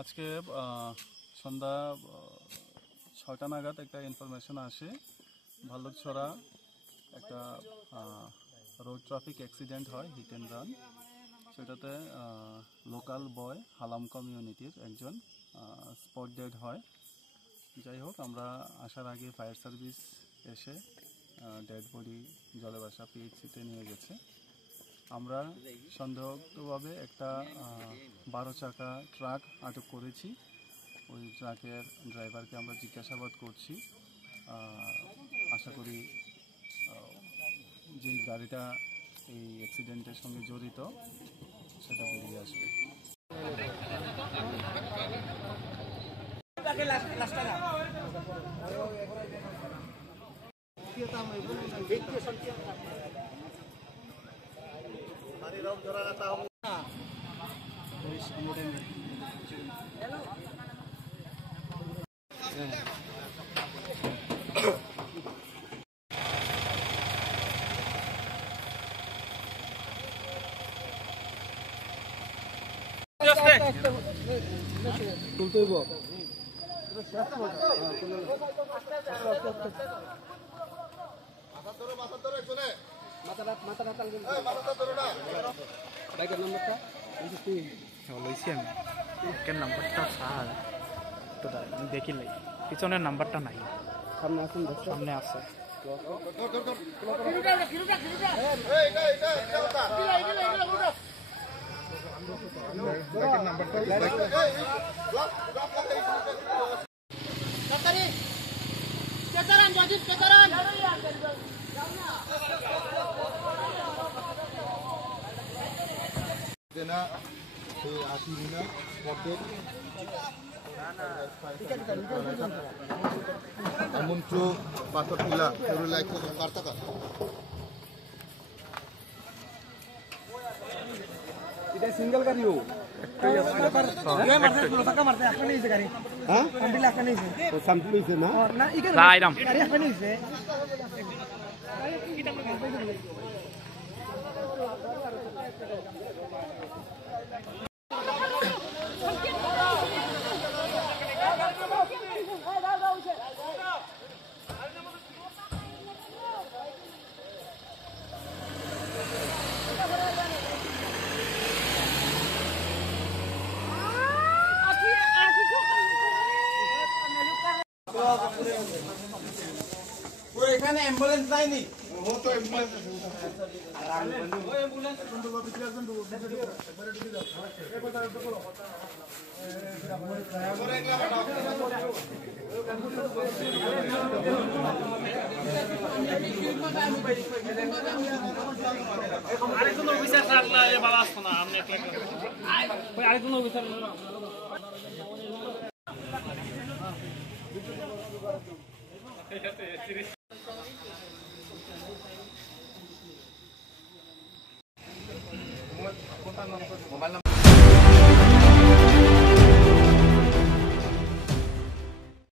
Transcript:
আজকে সন্ধ্যা ৬টা নাগাদ একটা ইনফরমেশন আসে ভাল্লুকছড়া একটা রোড ট্রাফিক অ্যাক্সিডেন্ট হয়, হিট অ্যান্ড রান। সেটাতে লোকাল বয় হালাম কমিউনিটির একজন স্পট ডেড হয়। যাই হোক, আমরা আসার আগে ফায়ার সার্ভিস এসে ডেড বডি জলেবাসা পিএইচসিতে নিয়ে গেছে। আমরা সন্দেহভাবে একটা 12 চাকা ট্রাক আটক করেছি। ওই ট্রাকের ড্রাইভারকে আমরা জিজ্ঞাসাবাদ করছি। আশা করি যে গাড়িটা এই অ্যাক্সিডেন্টের সঙ্গে জড়িত সেটা বেরিয়ে আসবে। দেখিলে পিছনের নাম্বারটা নাই, সামনে আছে। muncul patut gila suruh like ke Jakarta kan এটা সিঙ্গেল গাড়ি ও একটাই আছে ये मारते 16 টাকা मारते একটা নিছে গাড়ি হ্যাঁ কমপ্লিট একটা নিছে তো সামনে নিছে না না ইকে রাইরাম গাড়ি একটা নিছে ওই এখানে অ্যাম্বুলেন্স যায়নি ও তো অ্যাম্বুলেন্স ওই অ্যাম্বুলেন্স বন্ধু ভিতরে একজন একবারে ঢুকে যাও আরেকজন অফিসার থাকলে বাবা আসতো না, আপনি একলা ওই আরেকজন অফিসার মোবাইল